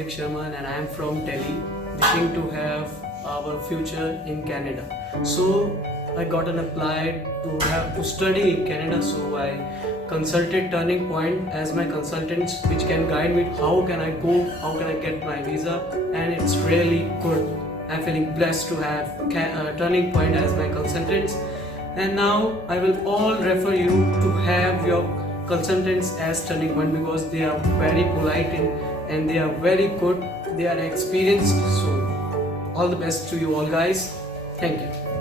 Malik Sharma and I am from Delhi, wishing to have our future in Canada. So I got an applied to study in Canada, so I consulted Turning Point as my consultants, which can guide me how can I go, how can I get my visa, and it's really good. I'm feeling blessed to have Turning Point as my consultants, and now I will all refer you to have your consultants as Turning Point because they are very polite and they are very good, they are experienced. So all the best to you all guys. Thank you.